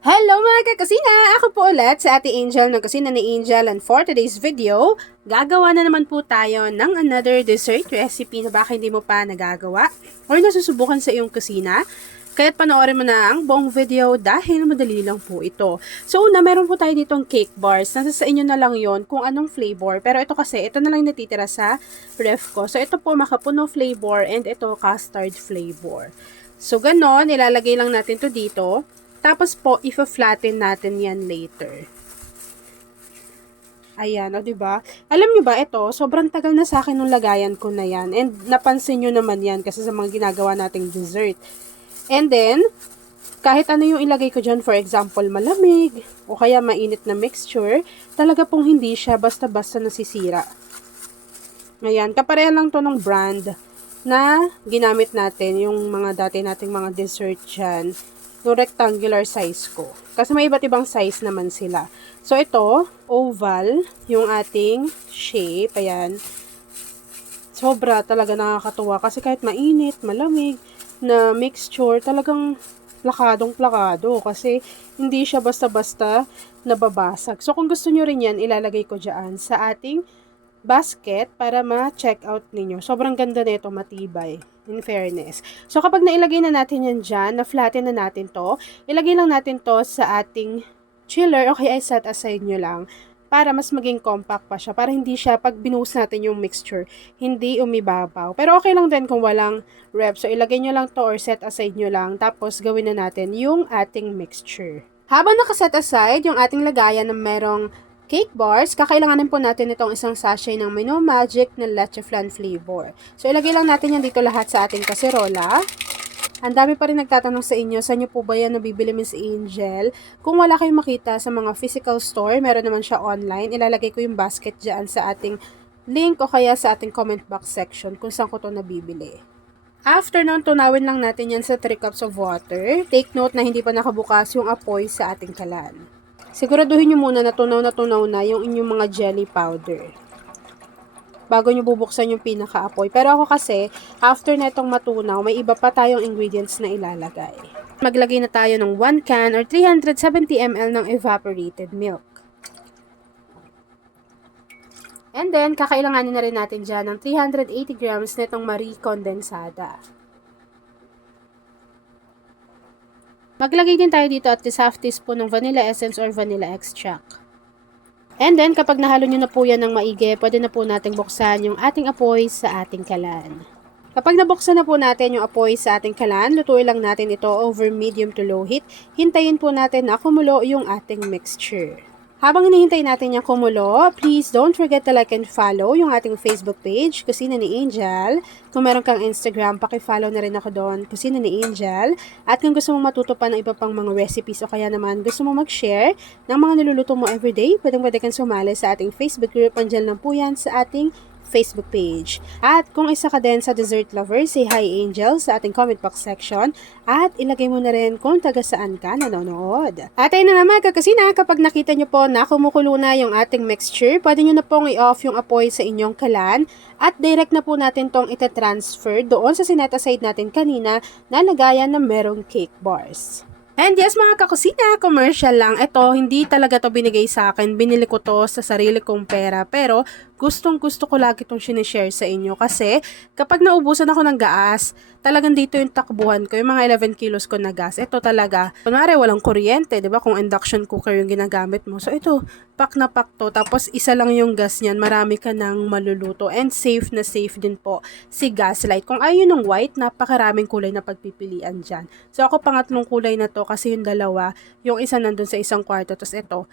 Hello mga kakusina! Ako po ulit sa Ate Angel ng Kusina ni Angel, and for today's video, gagawa na naman po tayo ng another dessert recipe na baka hindi mo pa nagagawa or nasusubukan sa iyong kusina. Kaya't panoorin mo na ang buong video dahil madali lang po ito. So una, meron po tayo ditong cake bars. Nasa sa inyo na lang yon kung anong flavor. Pero ito kasi, ito na lang natitira sa ref ko. So ito po makapuno flavor and ito custard flavor. So ganon, ilalagay lang natin to dito. Tapos po, i-flatten natin yan later. Ayan, o diba? Alam nyo ba, ito, sobrang tagal na sa akin nung lagayan ko na yan. And napansin nyo naman yan kasi sa mga ginagawa nating dessert. And then, kahit ano yung ilagay ko dyan, for example, malamig, o kaya mainit na mixture, talaga pong hindi siya basta-basta nasisira. Ayan, kapareha lang to ng brand na ginamit natin, yung mga dati nating mga dessert dyan. Yung rectangular size ko. Kasi may iba't ibang size naman sila. So, ito, oval, yung ating shape. Ayan. Sobra talaga nakakatuwa. Kasi kahit mainit, malamig, na mixture, talagang plakadong-plakado. Kasi hindi siya basta-basta nababasag. So, kung gusto nyo rin yan, ilalagay ko dyan sa ating basket para ma-check out ninyo. Sobrang ganda nito, matibay. In fairness. So, kapag nailagay na natin yan dyan, na-flatten na natin to, ilagay lang natin to sa ating chiller, okay, ay set aside nyo lang para mas maging compact pa siya, para hindi siya, pag binuhos natin yung mixture, hindi umibabaw. Pero okay lang din kung walang rep. So, ilagay nyo lang to or set aside nyo lang, tapos gawin na natin yung ating mixture. Habang nakaset aside yung ating lagayan na merong cake bars, kakailanganin po natin itong isang sachet ng Mino Magic na leche flan flavor. So, ilagay lang natin yan dito lahat sa ating kaserola. Ang dami pa rin nagtatanong sa inyo, saan nyo po ba yan nabibili Miss Angel? Kung wala kayong makita sa mga physical store, meron naman siya online. Ilalagay ko yung basket dyan sa ating link o kaya sa ating comment box section kung saan ko to nabibili. After nun, tunawin lang natin yan sa 3 cups of water. Take note na hindi pa nakabukas yung apoy sa ating kalan. Siguraduhin nyo muna na tunaw na yung inyong mga jelly powder bago nyo bubuksan yung pinaka-apoy. Pero ako kasi, after netong matunaw, may iba pa tayong ingredients na ilalagay. Maglagay na tayo ng 1 can or 370 ml ng evaporated milk. And then, kakailanganin na rin natin dyan ng 380 grams netong Marie Condensada. Maglagay din tayo dito at least half teaspoon ng vanilla essence or vanilla extract. And then, kapag nahalo nyo na po yan ng maigi, pwede na po natin buksan yung ating apoy sa ating kalan. Kapag nabuksan na po natin yung apoy sa ating kalan, lutuin lang natin ito over medium to low heat. Hintayin po natin na kumulo yung ating mixture. Habang hinihintay natin yung kumulo, please don't forget to like and follow yung ating Facebook page, Kusina ni Angel. Kung meron kang Instagram, paki-follow na rin ako doon, Kusina ni Angel. At kung gusto mong matuto pa ng iba pang mga recipes o kaya naman gusto mong mag-share ng mga niluluto mo everyday, pwede kang sumali sa ating Facebook group. Andiyan lang po yan sa ating Facebook page. At kung isa ka din sa dessert lover, say hi Angel sa ating comment box section at ilagay mo na rin kung taga saan ka nanonood. At ayun na nga mga kakusina, kapag nakita nyo po na kumukulo na yung ating mixture, pwede nyo na pong i-off yung apoy sa inyong kalan at direct na po natin tong itatransfer doon sa sinet aside natin kanina na lagayan na merong cake bars. And yes mga kakusina, commercial lang. Ito, hindi talaga to binigay sa akin. Binili ko to sa sarili kong pera. Pero gustong gusto ko lagi itong sinishare sa inyo. Kasi kapag naubusan ako ng gas, talagang dito yung takbuhan ko. Yung mga 11 kilos ko na gas. Ito talaga. Kunwari walang kuryente, 'di ba? Kung induction cooker yung ginagamit mo. So ito, pack na pack to. Tapos isa lang yung gas niyan. Marami ka nang maluluto. And safe na safe din po si Gaslight. Kung ayaw ng white, napakaraming kulay na pagpipilian dyan. So ako pangatlong kulay na to kasi yung dalawa, yung isa nandun sa isang kwarto. Tapos ito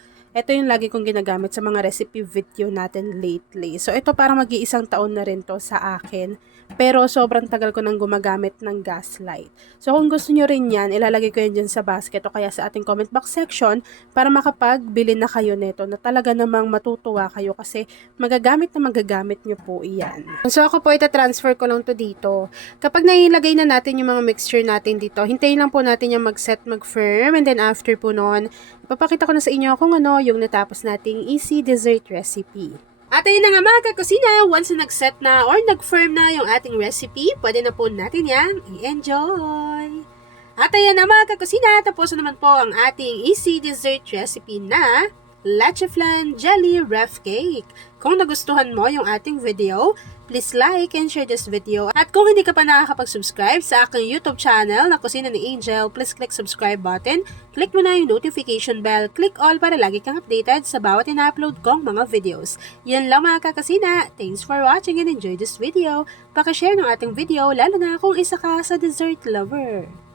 yung lagi kong ginagamit sa mga recipe video natin lately. So ito parang mag-iisang taon na rin to sa akin. Pero sobrang tagal ko nang gumagamit ng Gaslight. So kung gusto nyo rin yan, ilalagay ko yan dyan sa basket o kaya sa ating comment box section para makapagbili na kayo nito na talaga namang matutuwa kayo kasi magagamit nyo po iyan. So ako po itatransfer ko lang to dito. Kapag nailagay na natin yung mga mixture natin dito, hintayin lang po natin yung mag-set, mag-firm, and then after po nun, ipapakita ko na sa inyo kung ano yung natapos nating easy dessert recipe. At ayun na nga mga kakusina, once na nag-set na or nag-firm na yung ating recipe, pwede na po natin yan i-enjoy. At ayan na mga kakusina, tapos na naman po ang ating easy dessert recipe na leche flan jelly ref cake. Kung nagustuhan mo yung ating video, please like and share this video. At kung hindi ka pa nakakapag-subscribe sa aking YouTube channel na Kusina ni Angel, please click subscribe button, click mo na yung notification bell, click all para lagi kang updated sa bawat ina-upload kong mga videos. Yan lang mga kakasina. Thanks for watching and enjoy this video. Pakishare ng ating video lalo na kung isa ka sa dessert lover.